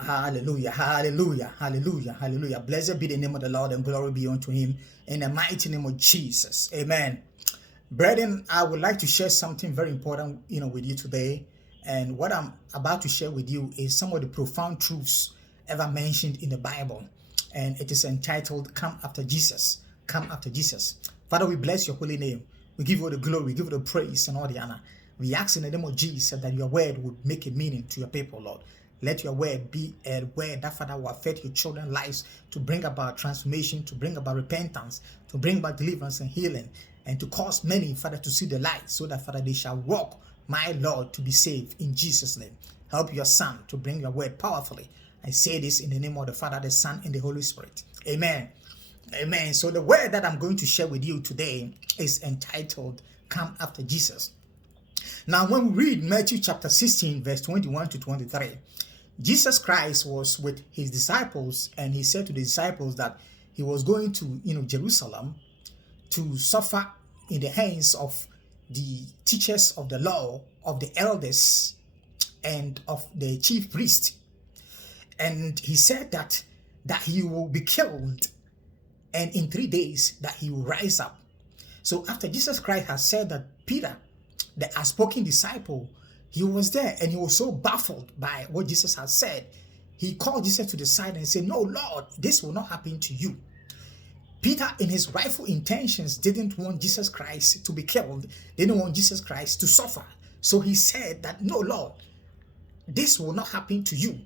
Hallelujah, hallelujah, hallelujah, hallelujah. Blessed be the name of the Lord and glory be unto him in the mighty name of Jesus. Amen. Brethren, I would like to share something very important, with you today. And what I'm about to share with you is some of the profound truths ever mentioned in the Bible. And it is entitled, Come After Jesus. Come After Jesus. Father, we bless your holy name. We give you the glory, we give you the praise and all the honor. We ask in the name of Jesus that your word would make a meaning to your people, Lord. Let your word be a word that, Father, will affect your children's lives to bring about transformation, to bring about repentance, to bring about deliverance and healing, and to cause many, Father, to see the light so that, Father, they shall walk, my Lord, to be saved in Jesus' name. Help your Son to bring your word powerfully. I say this in the name of the Father, the Son, and the Holy Spirit. Amen. Amen. So the word that I'm going to share with you today is entitled, Come After Jesus. Now, when we read Matthew chapter 16, verse 21 to 23, Jesus Christ was with his disciples, and he said to the disciples that he was going to, Jerusalem to suffer in the hands of the teachers of the law, of the elders, and of the chief priest. And he said that he will be killed, and in 3 days that he will rise up. So after Jesus Christ has said that, Peter, the outspoken disciple, he was there and he was so baffled by what Jesus had said. He called Jesus to the side and said, "No, Lord, this will not happen to you." Peter, in his rightful intentions, didn't want Jesus Christ to be killed. They didn't want Jesus Christ to suffer. So he said that, "No, Lord, this will not happen to you."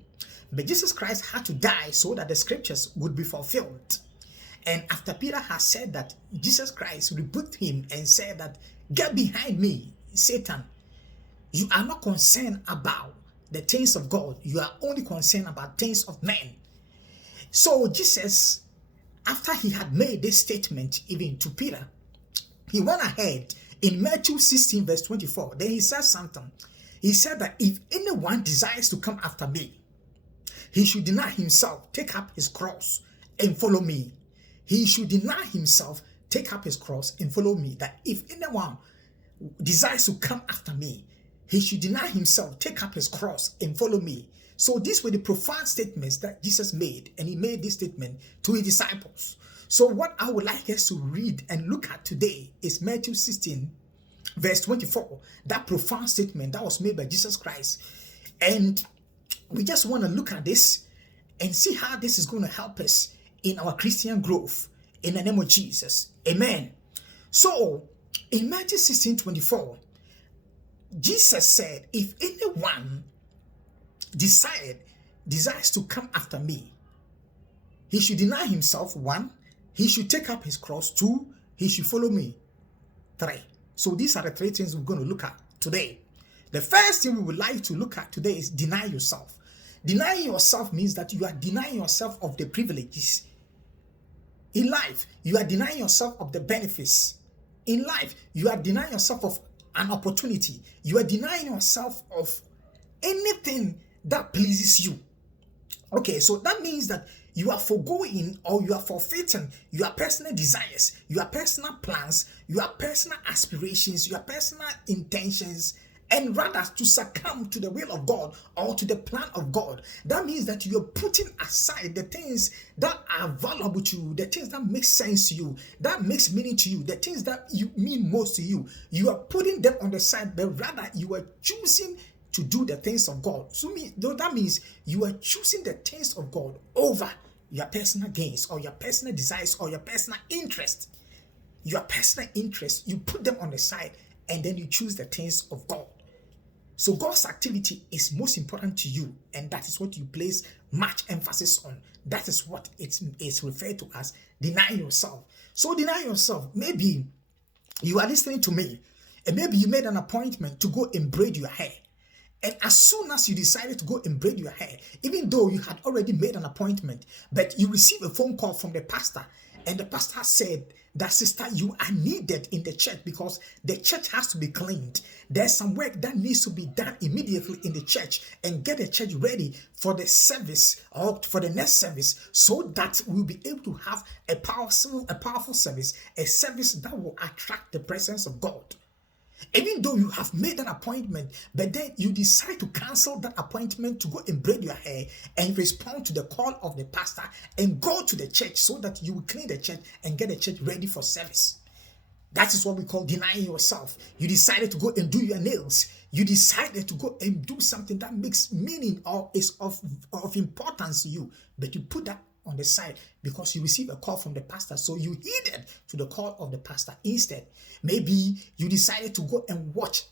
But Jesus Christ had to die so that the scriptures would be fulfilled. And after Peter had said that, Jesus Christ rebuked him and said that, "Get behind me, Satan. You are not concerned about the things of God. You are only concerned about things of men." So Jesus, after he had made this statement even to Peter, he went ahead in Matthew 16 verse 24. Then he said something. He said that if anyone desires to come after me, he should deny himself, take up his cross and follow me. He should deny himself, take up his cross and follow me. That if anyone desires to come after me, he should deny himself, take up his cross and follow me. So these were the profound statements that Jesus made, and he made this statement to his disciples. So what I would like us to read and look at today is Matthew 16 verse 24, that profound statement that was made by Jesus Christ. And we just want to look at this and see how this is going to help us in our Christian growth in the name of Jesus. Amen. So in Matthew 16:24, Jesus said, if anyone desires to come after me, he should deny himself. 1, he should take up his cross. 2, he should follow me. 3. So these are the 3 things we're going to look at today. The first thing we would like to look at today is deny yourself. Denying yourself means that you are denying yourself of the privileges in life. You are denying yourself of the benefits in life. You are denying yourself of an opportunity. You are denying yourself of anything that pleases you. Okay, so that means that you are forgoing or you are forfeiting your personal desires, your personal plans, your personal aspirations, your personal intentions, and rather to succumb to the will of God or to the plan of God. That means that you're putting aside the things that are valuable to you, the things that make sense to you, that makes meaning to you, the things that you mean most to you. You are putting them on the side, but rather you are choosing to do the things of God. So that means you are choosing the things of God over your personal gains or your personal desires or your personal interest. Your personal interest, you put them on the side and then you choose the things of God. So God's activity is most important to you, and that is what you place much emphasis on. That is what it is referred to as denying yourself. So deny yourself. Maybe you are listening to me, and maybe you made an appointment to go and braid your hair. And as soon as you decided to go and braid your hair, even though you had already made an appointment, but you received a phone call from the pastor, and the pastor said that, "Sister, you are needed in the church because the church has to be cleaned. There's some work that needs to be done immediately in the church, and get the church ready for the service or for the next service so that we'll be able to have a powerful service, a service that will attract the presence of God." Even though you have made an appointment, but then you decide to cancel that appointment to go and braid your hair and respond to the call of the pastor and go to the church so that you will clean the church and get the church ready for service. That is what we call denying yourself. You decided to go and do your nails. You decided to go and do something that makes meaning or is of importance to you, but you put that on the side because you receive a call from the pastor, so you heeded to the call of the pastor instead. Maybe you decided to go and watch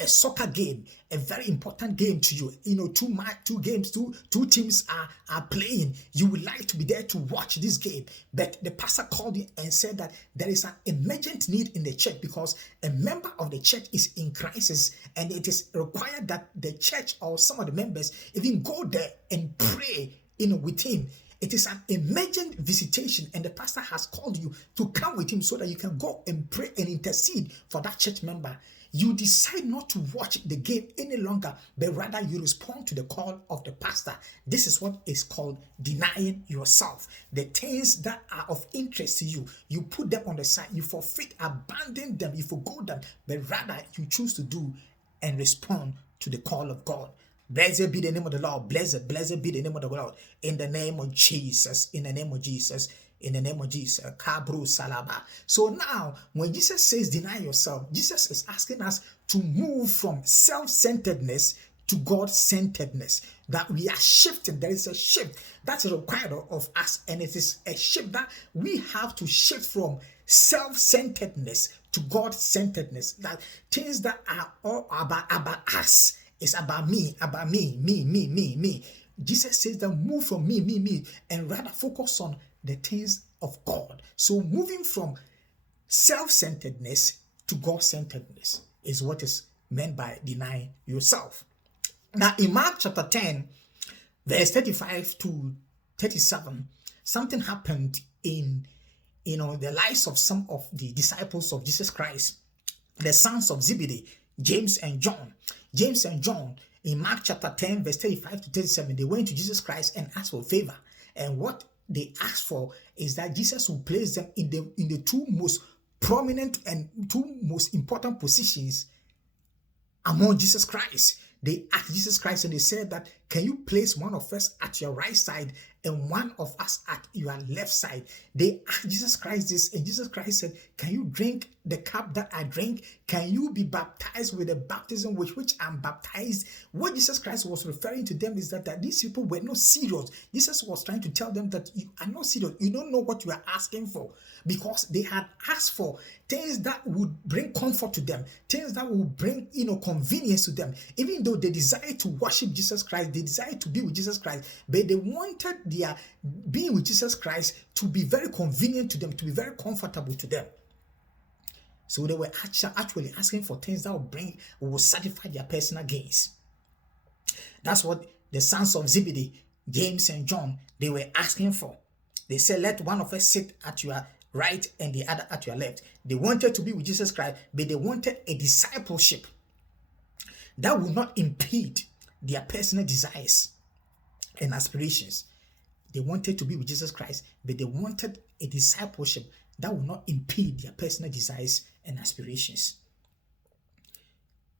a soccer game, a very important game to you. You know, two teams are playing. You would like to be there to watch this game, but the pastor called you and said that there is an emergent need in the church because a member of the church is in crisis, and it is required that the church or some of the members even go there and pray, with him. It is an emergent visitation, and the pastor has called you to come with him so that you can go and pray and intercede for that church member. You decide not to watch the game any longer, but rather you respond to the call of the pastor. This is what is called denying yourself. The things that are of interest to you, you put them on the side, you forfeit, abandon them, you forgo them, but rather you choose to do and respond to the call of God. Blessed be the name of the Lord. Blessed be the name of the Lord. In the name of Jesus. In the name of Jesus. In the name of Jesus. Kabru salaba. So now, when Jesus says deny yourself, Jesus is asking us to move from self-centeredness to God-centeredness. That we are shifting. There is a shift that is required of us, and it is a shift that we have to shift from self-centeredness to God-centeredness. That things that are all about us. It's about me. Me. Jesus says that move from me, and rather focus on the things of God. So moving from self-centeredness to God-centeredness is what is meant by denying yourself. Now in Mark chapter 10, verse 35 to 37, something happened in the lives of some of the disciples of Jesus Christ, the sons of Zebedee, James and John. James and John, in Mark chapter 10, verse 35 to 37, they went to Jesus Christ and asked for favor. And what they asked for is that Jesus will place them in the two most prominent and two most important positions among Jesus Christ. They asked Jesus Christ and they said that, can you place one of us at your right side and one of us at your left side? They asked Jesus Christ this, and Jesus Christ said, can you drink the cup that I drink? Can you be baptized with the baptism with which I'm baptized? What Jesus Christ was referring to them is that these people were not serious. Jesus was trying to tell them that you are not serious. You don't know what you are asking for, because they had asked for things that would bring comfort to them, things that would bring convenience to them. Even though they desired to worship Jesus Christ, they desired to be with Jesus Christ, but they wanted their being with Jesus Christ to be very convenient to them, to be very comfortable to them. So they were actually asking for things that will satisfy their personal gains. That's what the sons of Zebedee, James and John, they were asking for. They said, let one of us sit at your right and the other at your left. They wanted to be with Jesus Christ, but they wanted a discipleship that would not impede their personal desires and aspirations. They wanted to be with Jesus Christ, but they wanted a discipleship that would not impede their personal desires and aspirations.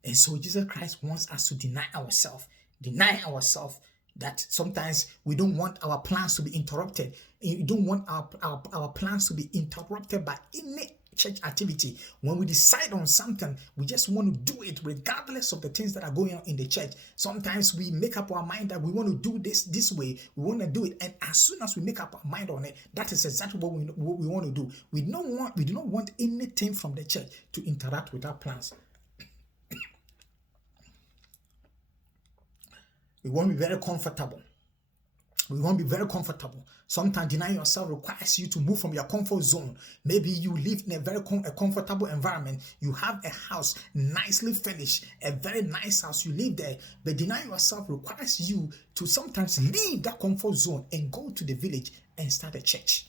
And so Jesus Christ wants us to deny ourselves that sometimes we don't want our plans to be interrupted. We don't want our plans to be interrupted by any church activity. When we decide on something, we just want to do it regardless of the things that are going on in the church. Sometimes we make up our mind that we want to do this way. We want to do it, and as soon as we make up our mind on it, that is exactly what we want to do. We do not want anything from the church to interact with our plans. We want to be very comfortable. Sometimes denying yourself requires you to move from your comfort zone. Maybe you live in a very comfortable environment. You have a house nicely furnished, a very nice house. You live there. But denying yourself requires you to sometimes leave that comfort zone and go to the village and start a church.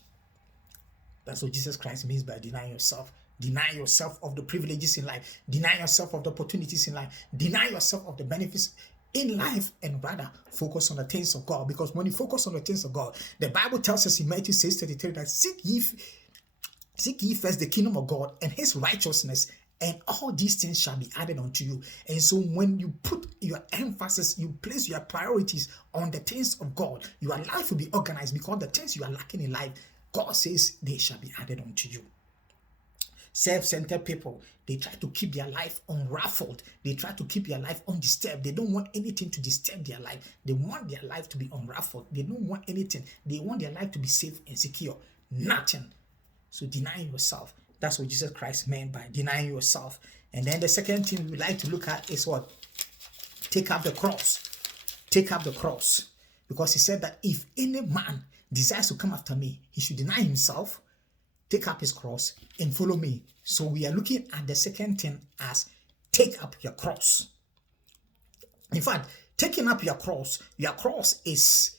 That's what Jesus Christ means by denying yourself. Deny yourself of the privileges in life. Deny yourself of the opportunities in life. Deny yourself of the benefits in life, and rather focus on the things of God. Because when you focus on the things of God, the Bible tells us in Matthew 6:33 that seek ye first the kingdom of God and his righteousness, and all these things shall be added unto you. And so when you put your emphasis, you place your priorities on the things of God, your life will be organized, because the things you are lacking in life, God says they shall be added unto you. Self-centered people, they try to keep their life unruffled. They try to keep their life undisturbed. They don't want anything to disturb their life. They want their life to be unruffled. They don't want anything. They want their life to be safe and secure. Nothing. So denying yourself. That's what Jesus Christ meant by denying yourself. And then the second thing we like to look at is what? Take up the cross. Take up the cross. Because he said that if any man desires to come after me, he should deny himself, take up his cross, and follow me. So we are looking at the second thing as take up your cross. In fact, taking up your cross is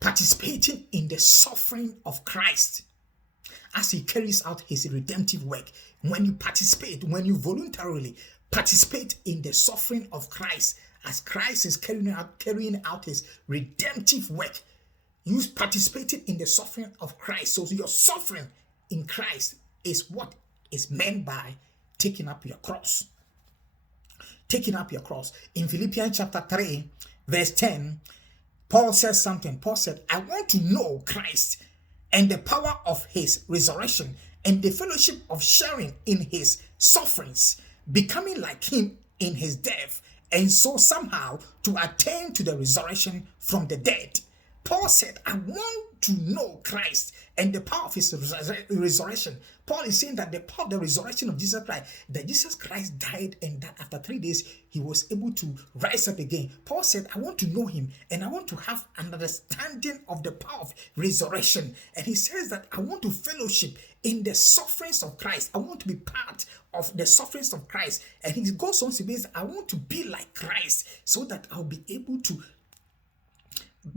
participating in the suffering of Christ as he carries out his redemptive work. When you participate, when you voluntarily participate in the suffering of Christ, as Christ is carrying out his redemptive work, you participated in the suffering of Christ. So your suffering in Christ is what is meant by taking up your cross. Taking up your cross. In Philippians chapter 3, verse 10, Paul says something. Paul said, I want to know Christ and the power of his resurrection and the fellowship of sharing in his sufferings, becoming like him in his death, and so somehow to attain to the resurrection from the dead. Paul said, I want to know Christ and the power of his resurrection. Paul is saying that the power of the resurrection of Jesus Christ, that Jesus Christ died and that after 3 days he was able to rise up again. Paul said, I want to know him and I want to have an understanding of the power of resurrection. And he says that I want to fellowship in the sufferings of Christ. I want to be part of the sufferings of Christ. And he goes on to say, I want to be like Christ so that I'll be able to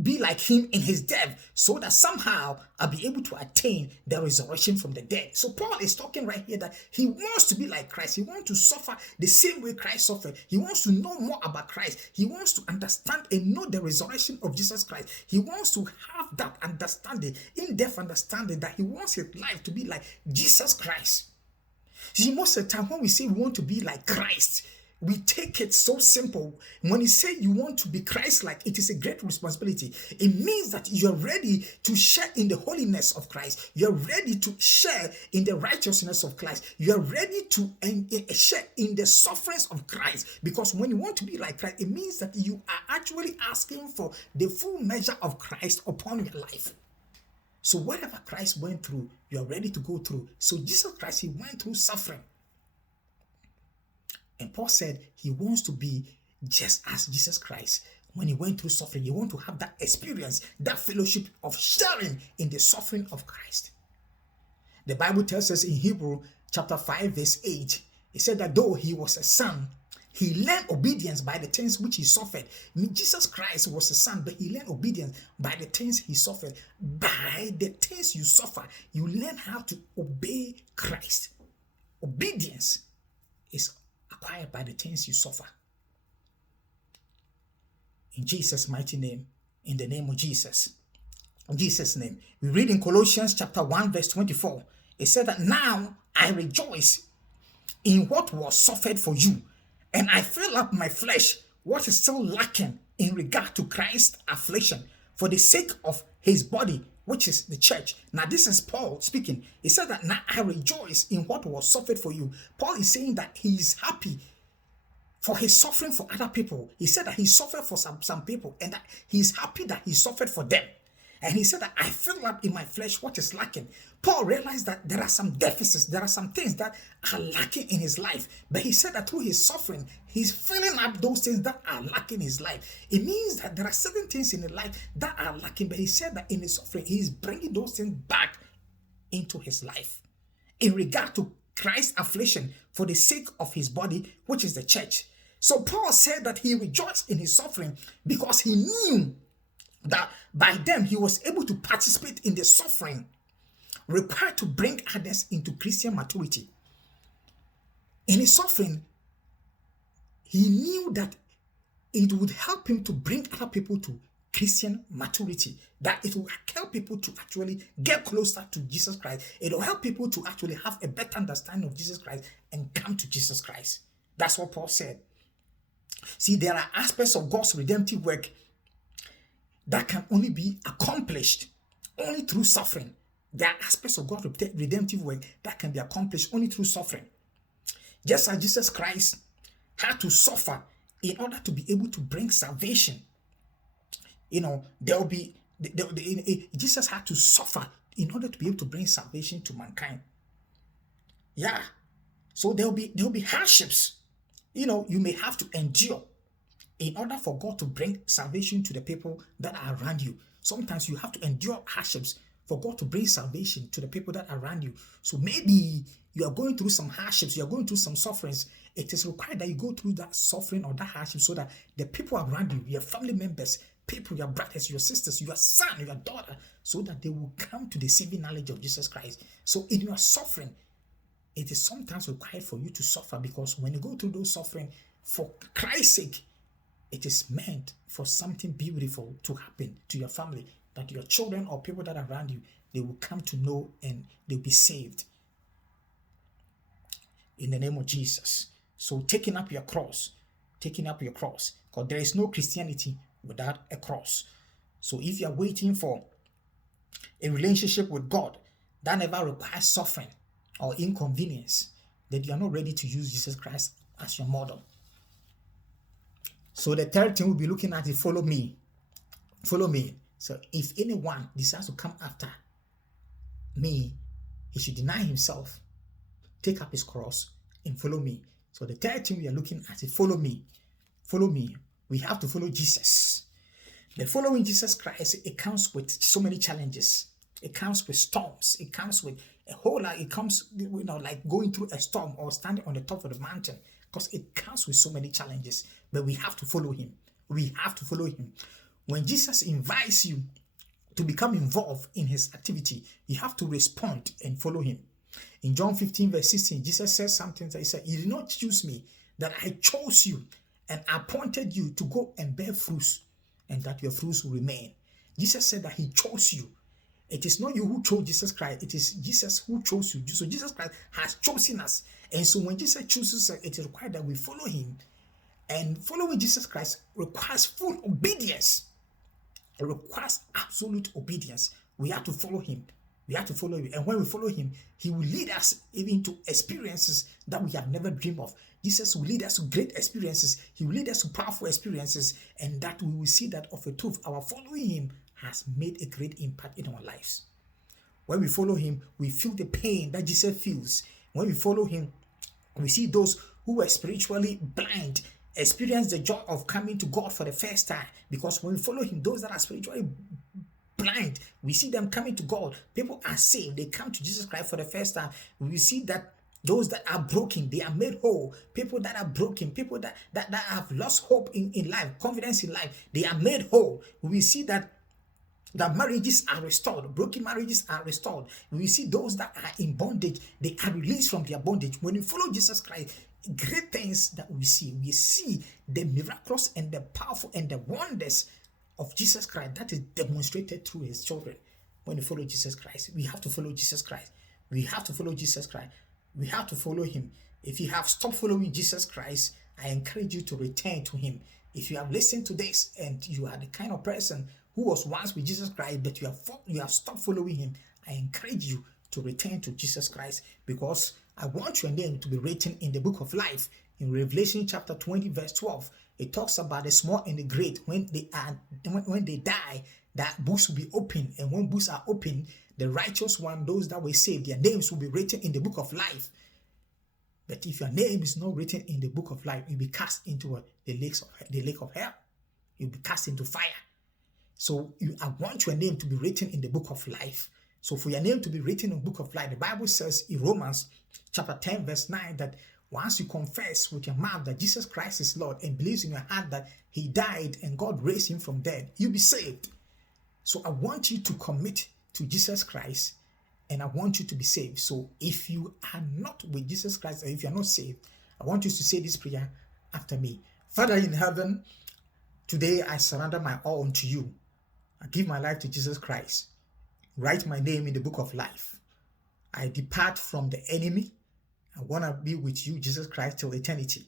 be like him in his death, so that somehow I'll be able to attain the resurrection from the dead. So Paul is talking right here that he wants to be like Christ. He wants to suffer the same way Christ suffered. He wants to know more about Christ. He wants to understand and know the resurrection of Jesus Christ. He wants to have that understanding, in-depth understanding, that he wants his life to be like Jesus Christ. See, most of the time when we say we want to be like Christ, we take it so simple. When you say you want to be Christ-like, it is a great responsibility. It means that you're ready to share in the holiness of Christ. You're ready to share in the righteousness of Christ. You're ready to share in the sufferings of Christ. Because when you want to be like Christ, it means that you are actually asking for the full measure of Christ upon your life. So whatever Christ went through, you're ready to go through. So Jesus Christ, he went through suffering. And Paul said he wants to be just as Jesus Christ. When he went through suffering, he wants to have that experience, that fellowship of sharing in the suffering of Christ. The Bible tells us in Hebrew chapter 5 verse 8, it said that though he was a son, he learned obedience by the things which he suffered. I mean, Jesus Christ was a son, but he learned obedience by the things he suffered. By the things you suffer, you learn how to obey Christ. Obedience is acquired by the things you suffer. In Jesus' mighty name, in the name of Jesus. In Jesus' name. We read in Colossians chapter 1 verse 24. It said that now I rejoice in what was suffered for you, and I fill up my flesh what is still lacking in regard to Christ's affliction for the sake of his body, which is the church. Now this is Paul speaking. He said that now I rejoice in what was suffered for you. Paul is saying that he is happy for his suffering for other people. He said that he suffered for some people and that he's happy that he suffered for them. And he said that I fill up in my flesh what is lacking. Paul realized that there are some deficits, there are some things that are lacking in his life. But he said that through his suffering, he's filling up those things that are lacking in his life. It means that there are certain things in his life that are lacking, but he said that in his suffering, he's bringing those things back into his life. In regard to Christ's affliction for the sake of his body, which is the church. So Paul said that he rejoiced in his suffering because he knew that by them he was able to participate in the suffering required to bring others into Christian maturity. In his suffering, he knew that it would help him to bring other people to Christian maturity, that it will help people to actually get closer to Jesus Christ. It will help people to actually have a better understanding of Jesus Christ and come to Jesus Christ. That's what Paul said. See, there are aspects of God's redemptive work that can only be accomplished only through suffering. There are aspects of God's redemptive work that can be accomplished only through suffering. Just as Jesus Christ had to suffer in order to be able to bring salvation. Jesus had to suffer in order to be able to bring salvation to mankind. Yeah. So there'll be hardships. You may have to endure in order for God to bring salvation to the people that are around you. Sometimes you have to endure hardships for God to bring salvation to the people that are around you. So maybe you are going through some hardships, you are going through some sufferings. It is required that you go through that suffering or that hardship so that the people around you, your family members, people, your brothers, your sisters, your son, your daughter, so that they will come to the saving knowledge of Jesus Christ. So in your suffering, it is sometimes required for you to suffer, because when you go through those suffering, for Christ's sake, it is meant for something beautiful to happen to your family, that your children or people that are around you, they will come to know and they'll be saved. In the name of Jesus. So taking up your cross, because there is no Christianity without a cross. So if you are waiting for a relationship with God that never requires suffering or inconvenience, then you are not ready to use Jesus Christ as your model. So the third thing we'll be looking at is follow me. Follow me. So if anyone decides to come after me, he should deny himself, take up his cross, and follow me. So the third thing we are looking at is follow me. Follow me. We have to follow Jesus. The following Jesus Christ, it comes with so many challenges. It comes with storms. It comes with a whole lot. It comes, like going through a storm or standing on the top of the mountain, because it comes with so many challenges. But we have to follow him. We have to follow him. When Jesus invites you to become involved in his activity, you have to respond and follow him. In John 15 verse 16, Jesus says something that he said, "You did not choose me, that I chose you and appointed you to go and bear fruits, and that your fruits will remain." Jesus said that he chose you. It is not you who chose Jesus Christ. It is Jesus who chose you. So Jesus Christ has chosen us. And so when Jesus chooses us, it is required that we follow him. And following Jesus Christ requires full obedience. It requires absolute obedience. We have to follow him. We have to follow him. And when we follow him, he will lead us even to experiences that we have never dreamed of. Jesus will lead us to great experiences. He will lead us to powerful experiences. And that we will see that of a truth, our following him has made a great impact in our lives. When we follow him, we feel the pain that Jesus feels. When we follow him, we see those who were spiritually blind experience the joy of coming to God for the first time. Because when we follow him, those that are spiritually blind, we see them coming to God. People are saved. They come to Jesus Christ for the first time. We see that those that are broken, they are made whole. People that are broken, people that have lost hope in life, confidence in life, they are made whole. We see that marriages are restored. Broken marriages are restored. We see those that are in bondage, they are released from their bondage. When we follow Jesus Christ, great things that we see the miraculous and the powerful and the wonders of Jesus Christ that is demonstrated through his children. When we follow Jesus Christ, we have to follow Jesus Christ. We have to follow Jesus Christ. We have to follow him. If you have stopped following Jesus Christ, I encourage you to return to him. If you have listened to this and you are the kind of person who was once with Jesus Christ, but you have stopped following him, I encourage you to return to Jesus Christ, because I want your name to be written in the book of life. In Revelation chapter 20 verse 12, it talks about the small and the great. When they die, that books will be opened, and when books are opened, the righteous one, those that were saved, their names will be written in the book of life. But if your name is not written in the book of life, you'll be cast into the lake of hell. You'll be cast into fire. So I want your name to be written in the book of life. So for your name to be written in the book of life, the Bible says in Romans chapter 10 verse 9 that once you confess with your mouth that Jesus Christ is Lord and believes in your heart that he died and God raised him from dead, you'll be saved. So I want you to commit to Jesus Christ, and I want you to be saved. So if you are not with Jesus Christ, or if you are not saved, I want you to say this prayer after me. Father in heaven, today I surrender my all unto you. I give my life to Jesus Christ. Write my name in the book of life. I depart from the enemy. I want to be with you, Jesus Christ, till eternity.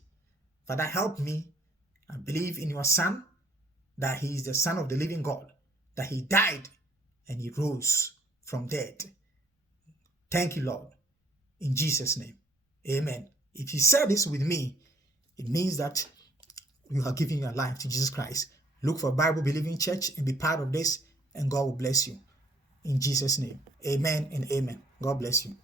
Father, help me. I believe in your Son, that he is the Son of the living God, that he died and he rose from dead. Thank you, Lord. In Jesus' name, amen. If you said this with me, it means that you are giving your life to Jesus Christ. Look for a Bible-believing church and be part of this, and God will bless you. In Jesus' name, amen and amen. God bless you.